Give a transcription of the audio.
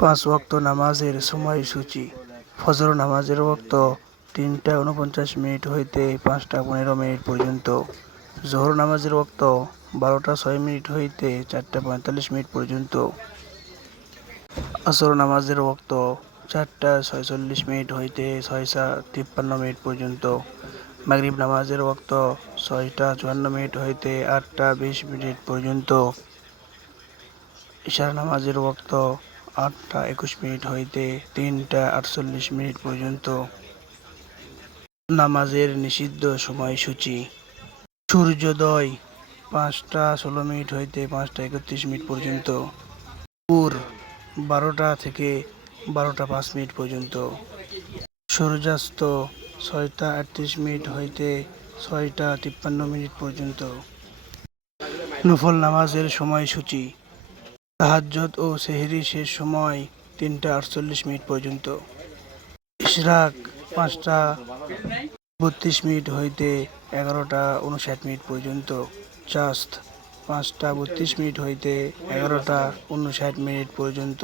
পাঁচ ওয়াক্ত নামাজের সময়সূচি। ফজর নামাজের ওয়াক্ত ৩টা ৪৯ হইতে ৫টা ১৫ পর্যন্ত। জোহর নামাজের ওয়াক্ত ১২টা ৬ হইতে ৪টা ৪৫ পর্যন্ত। আসর নামাজের ওয়াক্ত ৪টা ৪৬ হইতে ৬টা ৫৩ পর্যন্ত। মাগরিব নামাজের ওয়াক্ত ৬টা ৫৪ হইতে ৮টা ২০ পর্যন্ত। ইশার নামাজের ওয়াক্ত ৮টা ২১ হইতে ৩টা ৪৮ পর্যন্ত। নামাজের নিষিদ্ধ সময়সূচি: সূর্যোদয় ৫টা ১৬ হইতে ৫টা ৩১ পর্যন্ত। দুপুর ১২টা থেকে ১২টা ৫ পর্যন্ত। সূর্যাস্ত ৬টা ৩৮ হইতে ৬টা ৫৩ পর্যন্ত। নফল নামাজের সময়সূচি: তাহাজ্জুদ ও সেহরি শেষ সময় ৩টা ৪৮ পর্যন্ত। ইশরাক ৫টা ৩২ হইতে ১১টা ৫৯ পর্যন্ত। চাঁদ ৫টা ৩২ হইতে ১১টা ৫৯ পর্যন্ত।